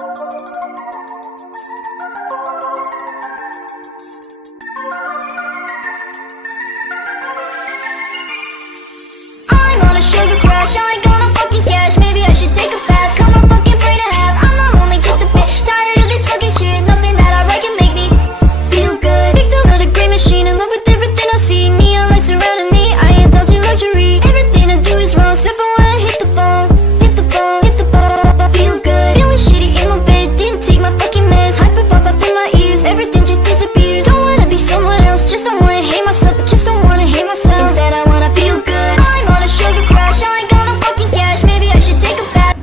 I'm on a sugar crash, I ain't gonna fucking cash. Maybe I should take a bath, come on fucking 3.5. I'm not lonely, just a bit tired of this fucking shit. Nothing that I write can make me feel good. Victim of the great machine, in love with everything I see. Neon lights surrounding me, I indulge in luxury. Everything I do is wrong, except for when I hit the phone. Hit the phone, hit the phone. Feel good, feeling shitty in my bed. Didn't take my fucking meds, hyper pop up in my ears. Everything just disappears. Don't wanna be someone else, just don't wanna hate myself. I just don't wanna hate myself. Instead I wanna feel good. I'm on a sugar crash, I ain't gonna fucking cash. Maybe I should take a bath.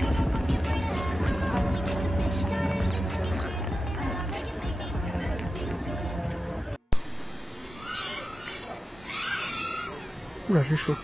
软是说。